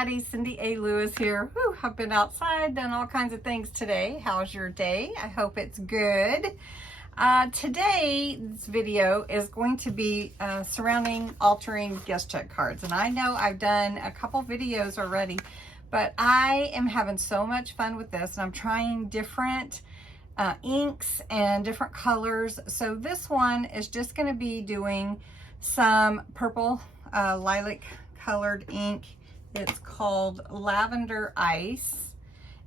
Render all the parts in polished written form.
everybody, Cindy A. Lewis here. Whew, I've been outside, done all kinds of things today. How's your day? I hope it's good. Today's video is going to be surrounding altering guest check cards. And I know I've done a couple videos already, but I am having so much fun with this, and I'm trying different inks and different colors. So this one is just going to be doing some purple lilac colored ink. It's called Lavender Ice,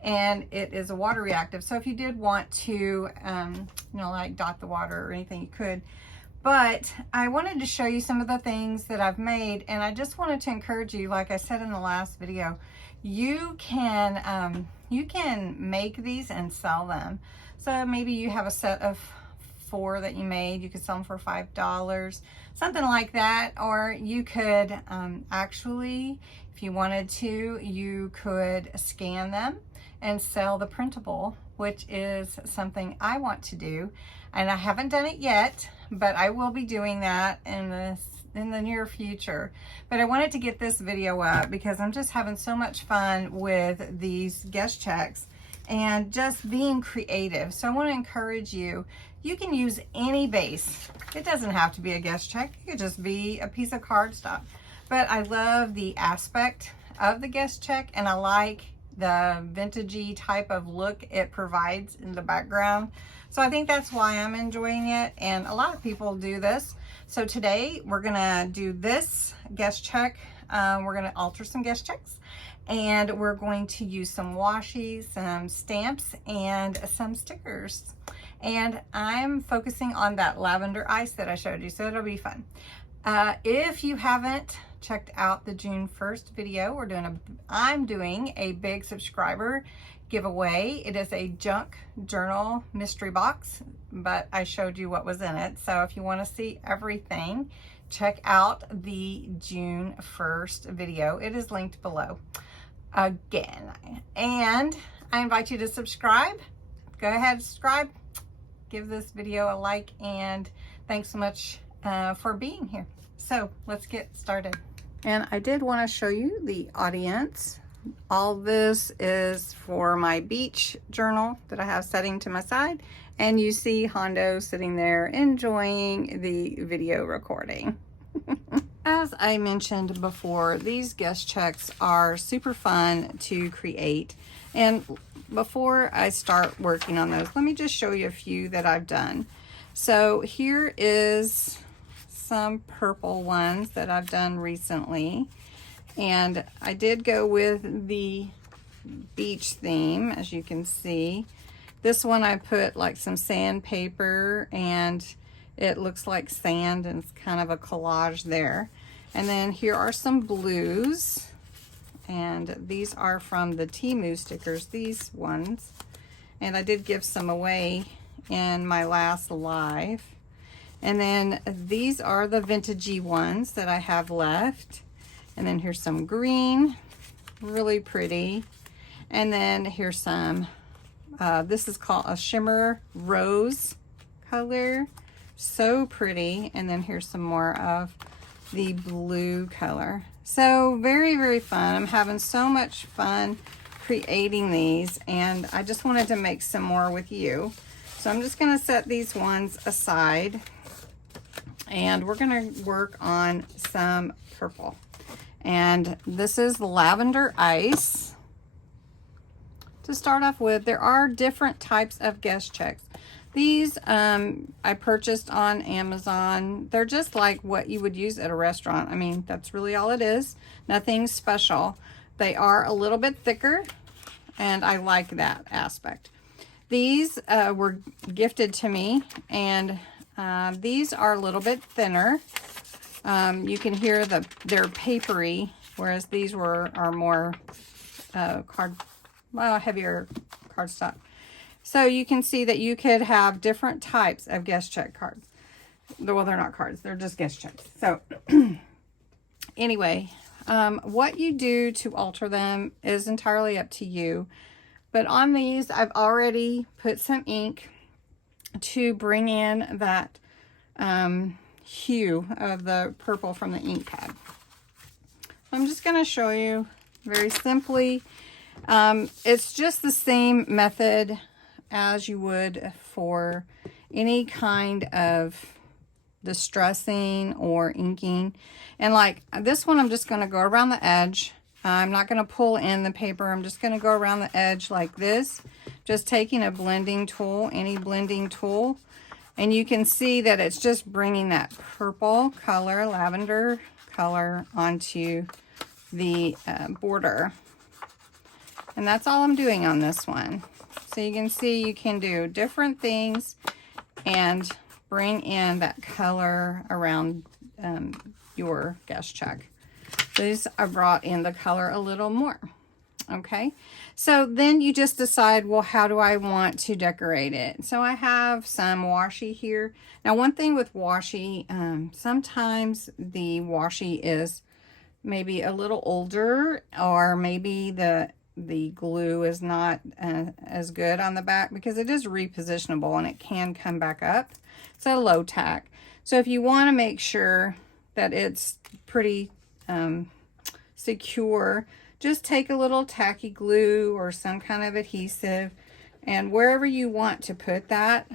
and it is a water reactive. So if you did want to, you know, like dot the water or anything, you could. But I wanted to show you some of the things that I've made, and I just wanted to encourage you, like I said in the last video, you can make these and sell them. So maybe you have a set of 4 that you made, you could sell them for $5, something like that. Or you could actually, if you wanted to, you could scan them and sell the printable, which is something I want to do. And I haven't done it yet, but I will be doing that in the near future. But I wanted to get this video up because I'm just having so much fun with these guest checks and just being creative. So I want to encourage you, you can use any base. It doesn't have to be a guest check. It could just be a piece of cardstock. But I love the aspect of the guest check, and I like the vintagey type of look it provides in the background. So I think that's why I'm enjoying it, and a lot of people do this. So today we're gonna do this guest check. We're gonna alter some guest checks, and we're going to use some washi, some stamps, and some stickers. And I'm focusing on that lavender ice that I showed you, so it'll be fun. If you haven't checked out the June 1st video, I'm doing a big subscriber giveaway. It is a junk journal mystery box, but I showed you what was in it. So if you want to see everything, check out the June 1st video. It is linked below again. And I invite you to subscribe. Go ahead, subscribe. Give this video a like, and thanks so much for being here. So let's get started. And I did want to show you the audience. All this is for my beach journal that I have setting to my side, and you see Hondo sitting there enjoying the video recording. As I mentioned before, these guest checks are super fun to create, and before I start working on those, let me just show you a few that I've done. So here is some purple ones that I've done recently, and I did go with the beach theme, as you can see. This one I put like some sandpaper, and it looks like sand, and it's kind of a collage there. And then here are some blues, and these are from the Temu stickers, these ones. And I did give some away in my last live. And then these are the vintagey ones that I have left. And then here's some green, really pretty. And then here's some, this is called a shimmer rose color, so pretty. And then here's some more of the blue color. So very, very fun. I'm having so much fun creating these, and I just wanted to make some more with you. So I'm just going to set these ones aside, and we're going to work on some purple. And this is Lavender Ice. To start off with, there are different types of guest checks. These I purchased on Amazon. They're just like what you would use at a restaurant. I mean, that's really all it is. Nothing special. They are a little bit thicker, and I like that aspect. These were gifted to me, and these are a little bit thinner. You can hear they're papery, whereas these are more heavier cardstock. So you can see that you could have different types of guest check cards. Well, they're not cards, they're just guest checks. So anyway, what you do to alter them is entirely up to you. But on these, I've already put some ink to bring in that hue of the purple from the ink pad. I'm just going to show you very simply. It's just the same method as you would for any kind of distressing or inking. And like this one, I'm just going to go around the edge. I'm not going to pull in the paper. I'm just going to go around the edge like this, just taking a blending tool, any blending tool. And you can see that it's just bringing that purple color, lavender color, onto the border. And that's all I'm doing on this one. So you can see you can do different things and bring in that color around your guest check. These I brought in the color a little more. Okay, so then you just decide, well, how do I want to decorate it? So I have some washi here. Now, one thing with washi, sometimes the washi is maybe a little older, or maybe the glue is not as good on the back, because it is repositionable and it can come back up. It's a low tack. So if you want to make sure that it's pretty secure, just take a little tacky glue or some kind of adhesive, and wherever you want to put that,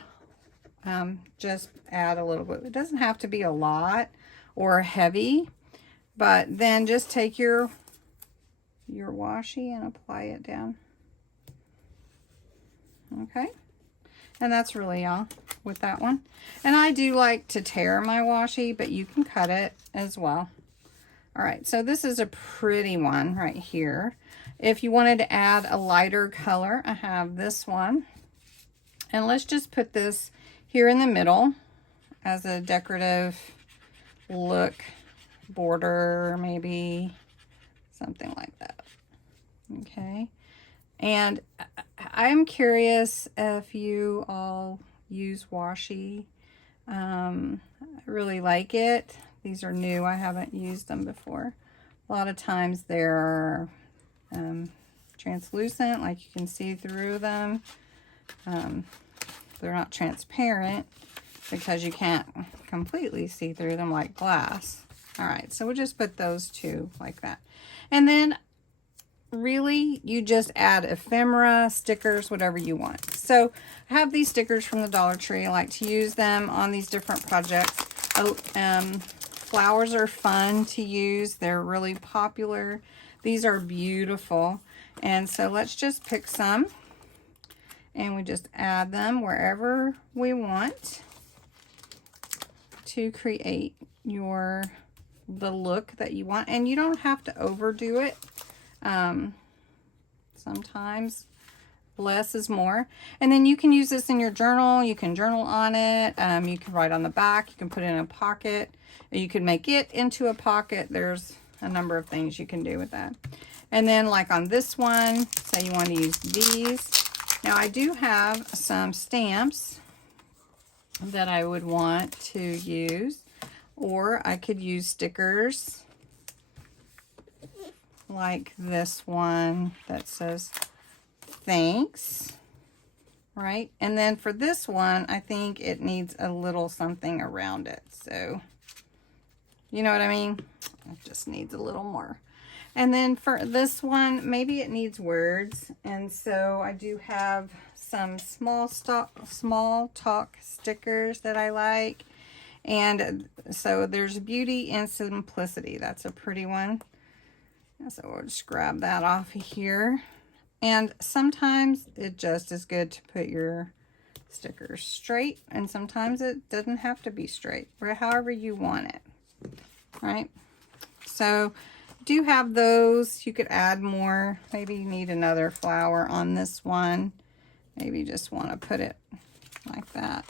just add a little bit. It doesn't have to be a lot or heavy, but then just take your washi and apply it down. Okay, and that's really all with that one. And I do like to tear my washi, but you can cut it as well. All right, so this is a pretty one right here. If you wanted to add a lighter color, I have this one. And let's just put this here in the middle as a decorative look, border, maybe something like that. Okay, and I'm curious if you all use washi. I really like it. These are new. I haven't used them before. A lot of times they're translucent, like you can see through them. They're not transparent because you can't completely see through them like glass. All right, so we'll just put those two like that. And then really you just add ephemera, stickers, whatever you want. So I have these stickers from the Dollar Tree. I like to use them on these different projects. Flowers are fun to use. They're really popular. These are beautiful. And so let's just pick some, and we just add them wherever we want to create the look that you want. And you don't have to overdo it. Sometimes less is more. And then you can use this in your journal. You can journal on it. You can write on the back. You can put it in a pocket. You can make it into a pocket. There's a number of things you can do with that. And then like on this one, say you want to use these. Now I do have some stamps that I would want to use, or I could use stickers like this one that says thanks, right? And then for this one, I think it needs a little something around it. So, you know what I mean? It just needs a little more. And then for this one, maybe it needs words. And so I do have some small talk stickers that I like. And so there's beauty and simplicity. That's a pretty one. So we'll just grab that off of here. And sometimes it just is good to put your stickers straight, and sometimes it doesn't have to be straight, or however you want it, right? So do have those. You could add more. Maybe you need another flower on this one. Maybe you just want to put it like that.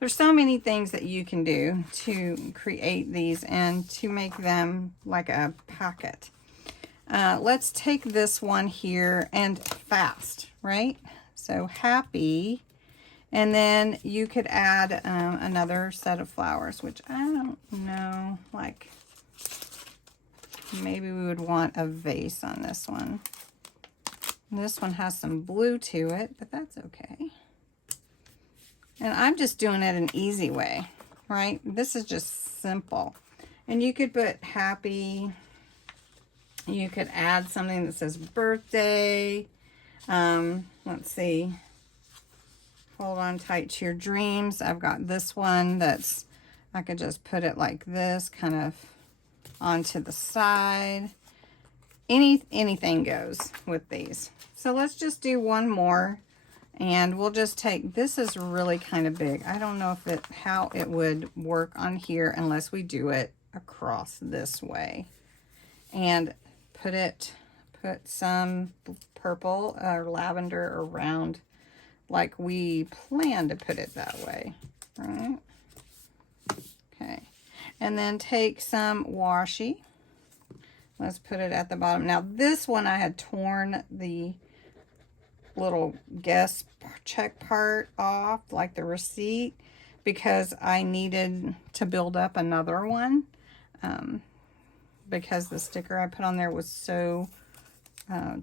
There's so many things that you can do to create these and to make them like a packet. Let's take this one here and fast, right? So happy. And then you could add another set of flowers, which I don't know, like maybe we would want a vase on this one. And this one has some blue to it, but that's okay. And I'm just doing it an easy way, right? This is just simple. And you could put happy You could add something that says birthday. Let's see. Hold on tight to your dreams. I've got this one that's, I could just put it like this, kind of onto the side. Anything goes with these. So let's just do one more, and we'll just take, this is really kind of big. I don't know if how it would work on here unless we do it across this way. And put some purple or lavender around like we plan to put it that way, right? Okay, and then take some washi. Let's put it at the bottom. Now this one I had torn the little guest check part off, like the receipt, because I needed to build up another one, because the sticker I put on there was so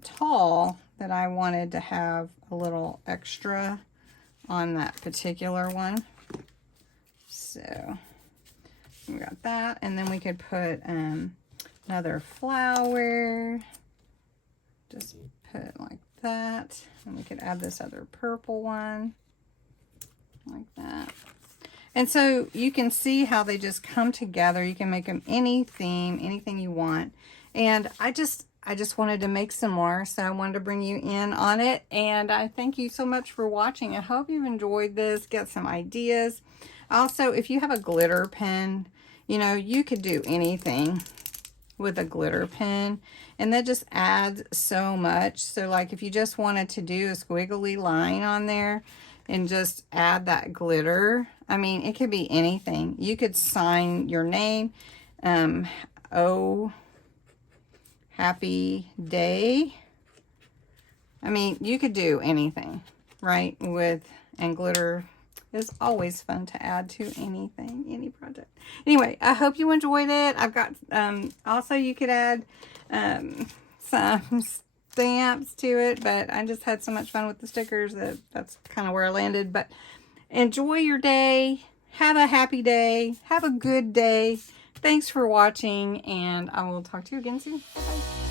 tall that I wanted to have a little extra on that particular one. So we got that, and then we could put another flower. Just put it like that, and we could add this other purple one like that. And so you can see how they just come together. You can make them any theme, anything you want. And I just wanted to make some more, so I wanted to bring you in on it. And I thank you so much for watching. I hope you've enjoyed this, get some ideas. Also, if you have a glitter pen, you know, you could do anything with a glitter pen, and that just adds so much. So like if you just wanted to do a squiggly line on there and just add that glitter, I mean, it could be anything. You could sign your name, oh, happy day. I mean, you could do anything, right? And glitter is always fun to add to anything, any project. Anyway, I hope you enjoyed it. I've got, also you could add some stamps to it, but I just had so much fun with the stickers that's kind of where I landed. But enjoy your day. Have a happy day. Have a good day. Thanks for watching, and I will talk to you again soon. Bye-bye.